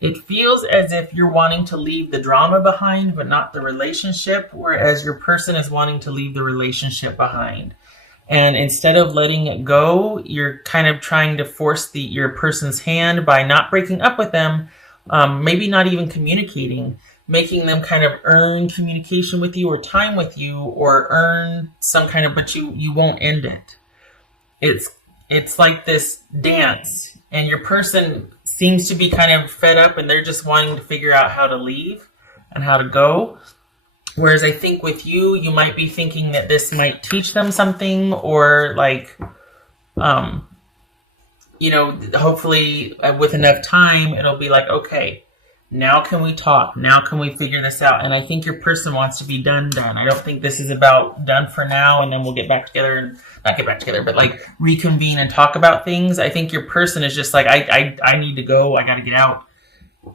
It feels as if you're wanting to leave the drama behind, but not the relationship, whereas your person is wanting to leave the relationship behind. And instead of letting it go, you're kind of trying to force your person's hand by not breaking up with them, maybe not even communicating, making them kind of earn communication with you or time with you, or earn some kind of, but you won't end it. It's like this dance, and your person seems to be kind of fed up, and they're just wanting to figure out how to leave and how to go. Whereas I think with you, you might be thinking that this might teach them something, or like, hopefully with enough time, it'll be like, okay, now can we talk? Now can we figure this out? And I think your person wants to be done. I don't think this is about done for now, and then we'll get back together, and not get back together, but like reconvene and talk about things. I think your person is just like, I need to go. I got to get out.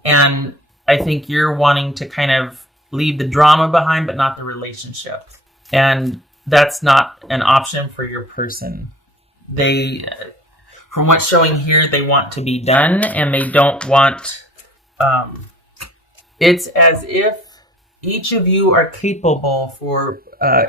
And I think you're wanting to kind of leave the drama behind, but not the relationship. And that's not an option for your person. They, from what's showing here, they want to be done, and they don't want, it's as if each of you are capable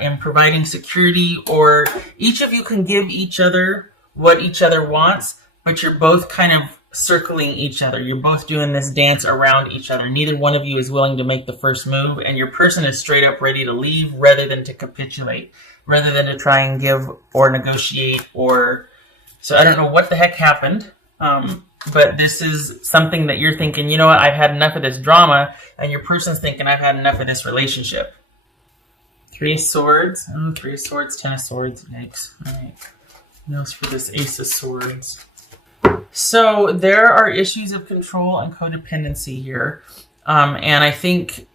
in providing security, or each of you can give each other what each other wants, but you're both kind of circling each other. You're both doing this dance around each other. Neither one of you is willing to make the first move, and your person is straight up ready to leave rather than to capitulate, rather than to try and give or negotiate. So I don't know what the heck happened, but this is something that you're thinking, you know what, I've had enough of this drama, and your person's thinking, I've had enough of this relationship. 3 of Swords. 3 of Swords, 10 of Swords. Yikes. All right. What else for this Ace of Swords? So there are issues of control and codependency here. And I think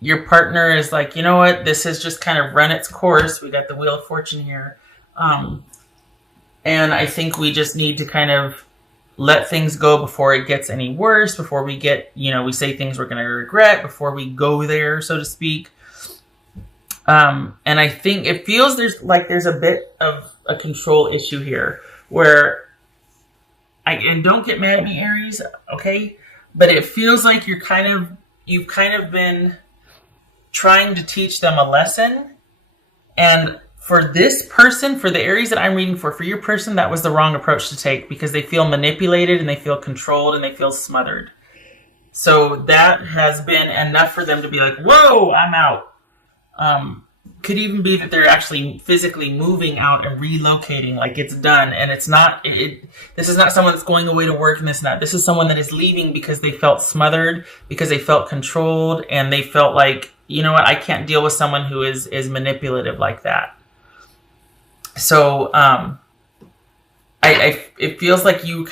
your partner is like, you know what, this has just kind of run its course. We got the Wheel of Fortune here. And I think we just need to kind of let things go before it gets any worse, before we get, we say things we're going to regret, before we go there, so to speak. And I think it feels there's a bit of a control issue here where, and don't get mad at me, Aries, okay? But it feels like you've kind of been trying to teach them a lesson. And for this person, for the Aries that I'm reading for your person, that was the wrong approach to take, because they feel manipulated and they feel controlled and they feel smothered. So that has been enough for them to be like, whoa, I'm out. Could even be that they're actually physically moving out and relocating, like it's done. And it's not, this is not someone that's going away to work and this and that. This is someone that is leaving because they felt smothered, because they felt controlled, and they felt like, you know what, I can't deal with someone who is manipulative like that. So, it feels like you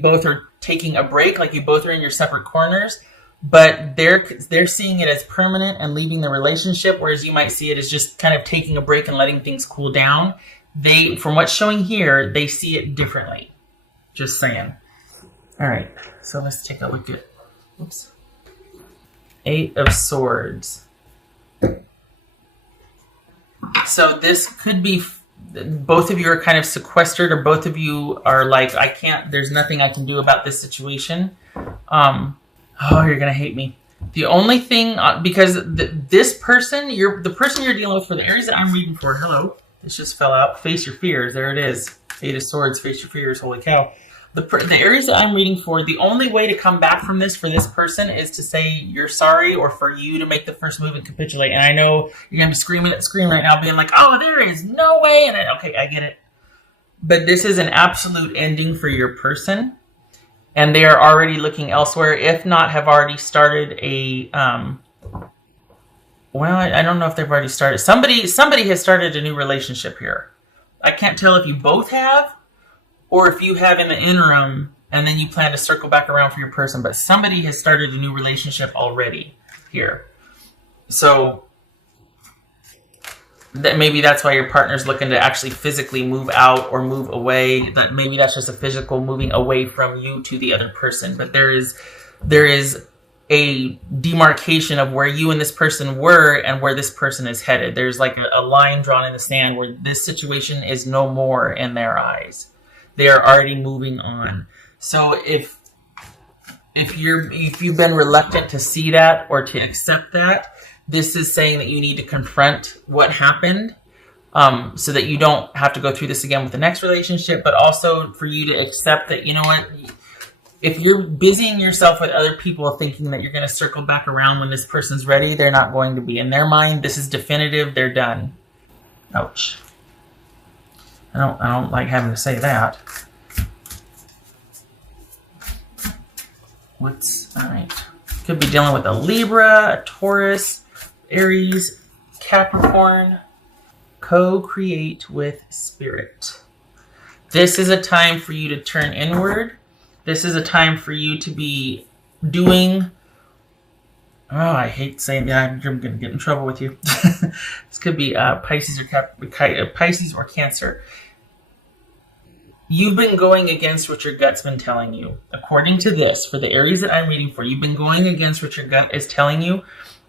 both are taking a break, like you both are in your separate corners, but they're seeing it as permanent and leaving the relationship, whereas you might see it as just kind of taking a break and letting things cool down. From what's showing here, they see it differently. Just saying. All right, so let's take a look at, 8 of Swords. So this could be, both of you are kind of sequestered, or both of you are like, there's nothing I can do about this situation. Oh, you're going to hate me. The only thing, because this person, the person you're dealing with, for the Aries that I'm reading for, hello, this just fell out. Face your fears. There it is. 8 of Swords, face your fears. Holy cow. The Aries that I'm reading for, the only way to come back from this for this person is to say you're sorry, or for you to make the first move and capitulate. And I know you're going to be screaming right now, being like, oh, there is no way. And okay, I get it. But this is an absolute ending for your person. And they are already looking elsewhere, if not have already started I don't know if they've already started. Somebody has started a new relationship here. I can't tell if you both have, or if you have in the interim, and then you plan to circle back around for your person. But somebody has started a new relationship already here. So that maybe that's why your partner's looking to actually physically move out or move away. That maybe that's just a physical moving away from you to the other person. But there is a demarcation of where you and this person were and where this person is headed. There's like a line drawn in the sand where this situation is no more in their eyes. They are already moving on. So if if you've been reluctant to see that or to accept that, this is saying that you need to confront what happened, so that you don't have to go through this again with the next relationship, but also for you to accept that, you know what, if you're busying yourself with other people thinking that you're going to circle back around when this person's ready, they're not going to be. In their mind, this is definitive, they're done. Ouch. I don't like having to say that. All right. Could be dealing with a Libra, a Taurus, Aries, Capricorn. Co-create with spirit. This is a time for you to turn inward. This is a time for you to be doing... Oh, I hate saying that. I'm going to get in trouble with you. This could be Pisces or Cancer. You've been going against what your gut's been telling you. According to this, for the Aries that I'm reading for, you've been going against what your gut is telling you,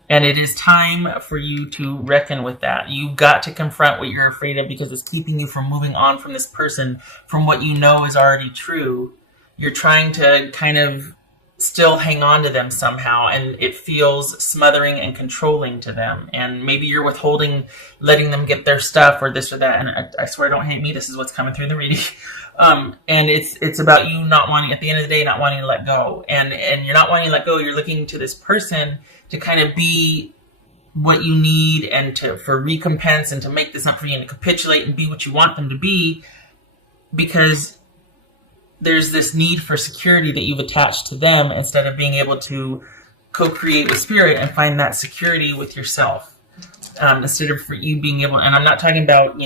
and it is time for you to reckon with that. You've got to confront what you're afraid of because it's keeping you from moving on from this person, from what you know is already true. You're trying to kind of still hang on to them somehow, and it feels smothering and controlling to them. And maybe you're withholding, letting them get their stuff or this or that. And I swear, don't hate me. This is what's coming through the reading. And it's about you not wanting, at the end of the day, not wanting to let go. And you're not wanting to let go. You're looking to this person to kind of be what you need and for recompense and to make this up for you and to capitulate and be what you want them to be, because there's this need for security that you've attached to them instead of being able to co-create with spirit and find that security with yourself. Instead of for you being able, and I'm not talking about,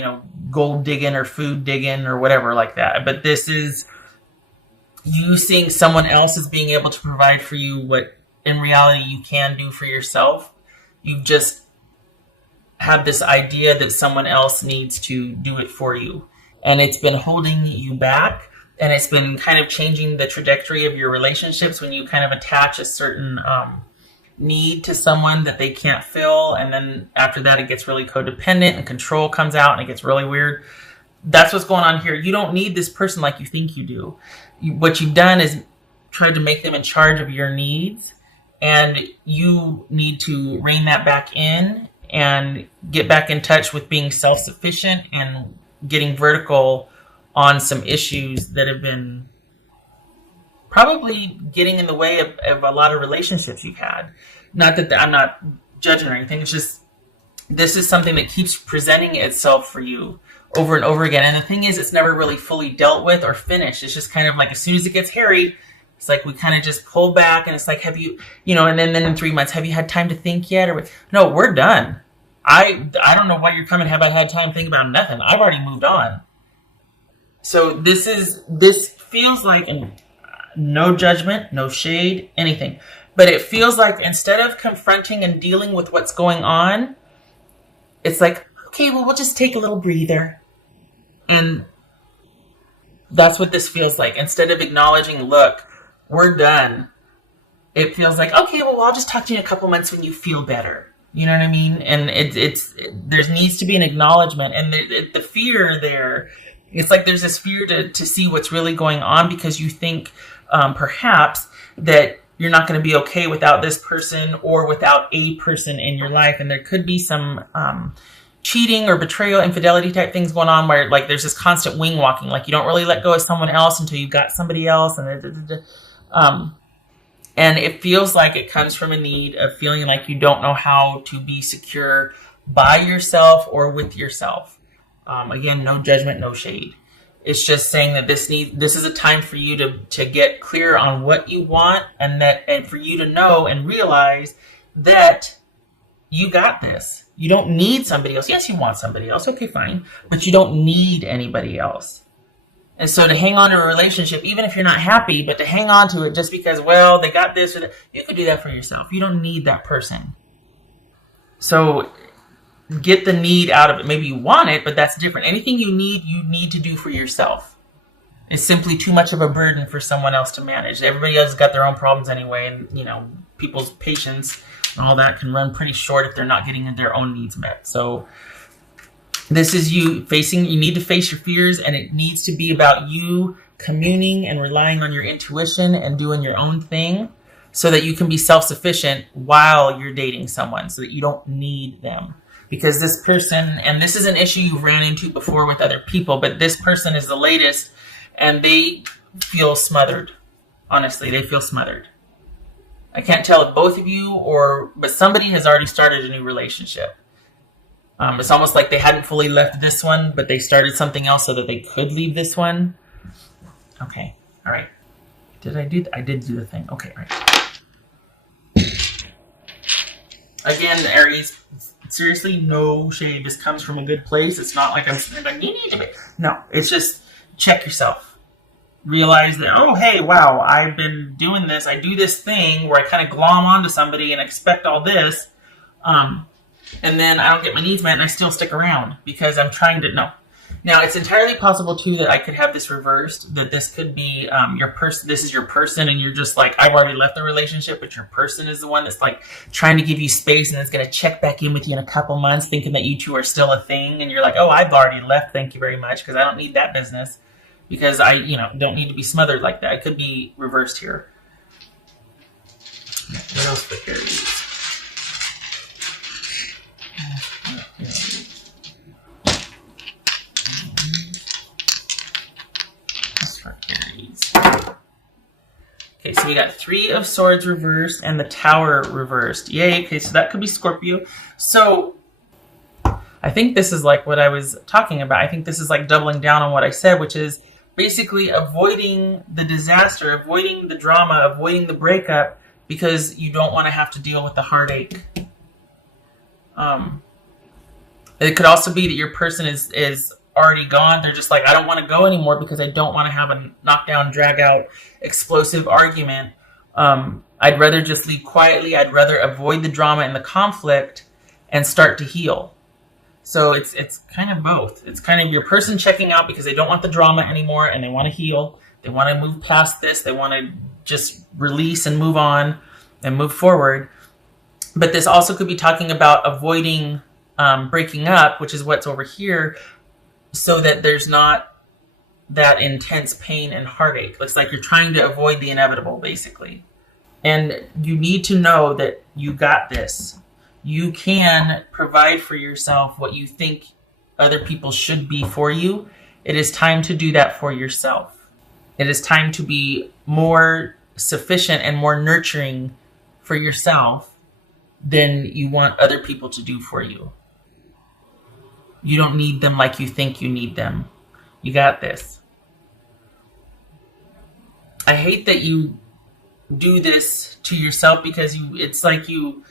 gold digging or food digging or whatever like that, but this is you seeing someone else as being able to provide for you what in reality you can do for yourself. You just have this idea that someone else needs to do it for you, and it's been holding you back. And it's been kind of changing the trajectory of your relationships when you kind of attach a certain need to someone that they can't fill. And then after that, it gets really codependent and control comes out and it gets really weird. That's what's going on here. You don't need this person like you think you do. What you've done is tried to make them in charge of your needs. And you need to rein that back in and get back in touch with being self-sufficient and getting vertical on some issues that have been probably getting in the way of a lot of relationships you've had. Not that I'm not judging or anything. It's just, this is something that keeps presenting itself for you over and over again. And the thing is, it's never really fully dealt with or finished. It's just kind of like, as soon as it gets hairy, it's like we kind of just pull back and it's like, have you, and then in 3 months, have you had time to think yet? Or no, we're done. I don't know why you're coming. Have I had time to think about nothing? I've already moved on. So this feels like, and no judgment, no shade, anything, but it feels like instead of confronting and dealing with what's going on, it's like, okay, well, we'll just take a little breather. And that's what this feels like. Instead of acknowledging, look, we're done, it feels like, okay, well, I'll just talk to you in a couple months when you feel better. You know what I mean? And there needs to be an acknowledgement, and the fear there. It's like there's this fear to see what's really going on because you think perhaps that you're not going to be okay without this person or without a person in your life. And there could be some cheating or betrayal, infidelity type things going on where like there's this constant wing walking. Like you don't really let go of someone else until you've got somebody else. And it feels like it comes from a need of feeling like you don't know how to be secure by yourself or with yourself. Again, no judgment, no shade. It's just saying that this is a time for you to get clear on what you want and for you to know and realize that you got this. You don't need somebody else. Yes, you want somebody else. Okay, fine. But you don't need anybody else. And so to hang on to a relationship, even if you're not happy, but to hang on to it just because, well, they got this or that, you could do that for yourself. You don't need that person. So get the need out of it. Maybe you want it, but that's different. Anything you need to do for yourself. It's simply too much of a burden for someone else to manage. Everybody else has got their own problems anyway, and people's patience and all that can run pretty short if they're not getting their own needs met. So this is you need to face your fears, and it needs to be about you communing and relying on your intuition and doing your own thing so that you can be self-sufficient while you're dating someone, so that you don't need them. Because this person, and this is an issue you've ran into before with other people, but this person is the latest and they feel smothered. Honestly, they feel smothered. I can't tell if both of you but somebody has already started a new relationship. It's almost like they hadn't fully left this one, but they started something else so that they could leave this one. Okay, all right. Did I do I did do the thing. Okay, all right. Again, Aries, seriously, no shade. This comes from a good place. It's not like I'm saying, like, you need to be. No, it's just check yourself. Realize that, oh, hey, wow, I've been doing this. I do this thing where I kind of glom onto somebody and expect all this. And then I don't get my needs met and I still stick around because I'm trying to, no. Now, it's entirely possible, too, that I could have this reversed, that this could be your person. This is your person, and you're just like, I've already left the relationship, but your person is the one that's like trying to give you space and it's going to check back in with you in a couple months thinking that you two are still a thing. And you're like, oh, I've already left. Thank you very much, because I don't need that business, because I, don't need to be smothered like that. It could be reversed here. What else for Aries? Okay, so we got 3 of Swords reversed and the Tower reversed. Yay, okay, so that could be Scorpio. So, I think this is like what I was talking about. I think this is like doubling down on what I said, which is basically avoiding the disaster, avoiding the drama, avoiding the breakup, because you don't want to have to deal with the heartache. It could also be that your person is already gone. They're just like, I don't want to go anymore because I don't want to have a knockdown, drag out, explosive argument. I'd rather just leave quietly. I'd rather avoid the drama and the conflict and start to heal. So it's kind of both. It's kind of your person checking out because they don't want the drama anymore and they want to heal. They want to move past this. They want to just release and move on and move forward. But this also could be talking about avoiding breaking up, which is what's over here, so that there's not that intense pain and heartache. It's like you're trying to avoid the inevitable, basically. And you need to know that you got this. You can provide for yourself what you think other people should be for you. It is time to do that for yourself. It is time to be more sufficient and more nurturing for yourself than you want other people to do for you. You don't need them like you think you need them. You got this. I hate that you do this to yourself because it's like you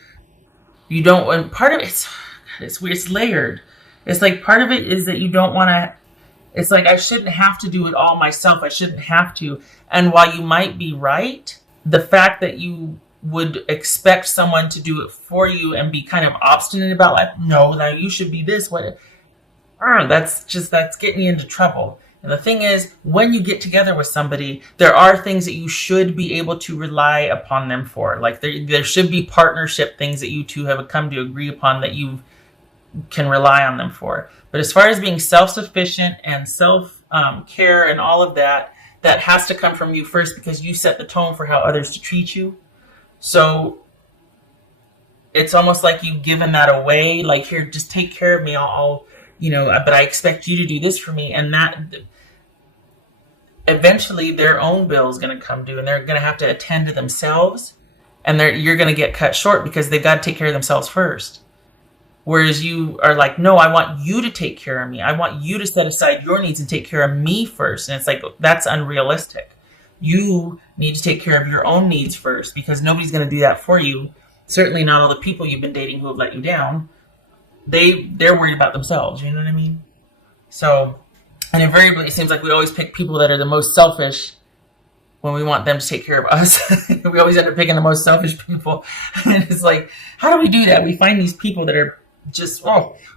don't, and part of it's weird, it's layered. It's like part of it is that you don't want to, it's like I shouldn't have to do it all myself. I shouldn't have to. And while you might be right, the fact that you would expect someone to do it for you and be kind of obstinate about like, no, now you should be this way. That's getting you into trouble. And the thing is, when you get together with somebody, there are things that you should be able to rely upon them for. Like there should be partnership things that you two have come to agree upon that you can rely on them for. But as far as being self-sufficient and self-care and all of that, that has to come from you first because you set the tone for how others to treat you. So it's almost like you've given that away. Like, here, just take care of me. I'll but I expect you to do this for me. And that eventually their own bill is going to come due and they're going to have to attend to themselves. And you're going to get cut short because they've got to take care of themselves first. Whereas you are like, no, I want you to take care of me. I want you to set aside your needs and take care of me first. And it's like, that's unrealistic. You need to take care of your own needs first because nobody's going to do that for you. Certainly not all the people you've been dating who have let you down. They're worried about themselves, you know what I mean? So, and invariably it seems like we always pick people that are the most selfish when we want them to take care of us. We always end up picking the most selfish people. And it's like, how do we do that? We find these people that are just,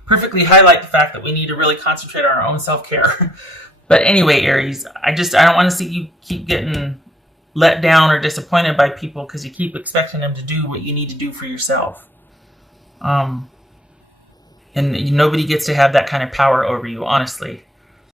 perfectly highlight the fact that we need to really concentrate on our own self-care. But anyway, Aries, I don't want to see you keep getting let down or disappointed by people because you keep expecting them to do what you need to do for yourself. And nobody gets to have that kind of power over you, honestly.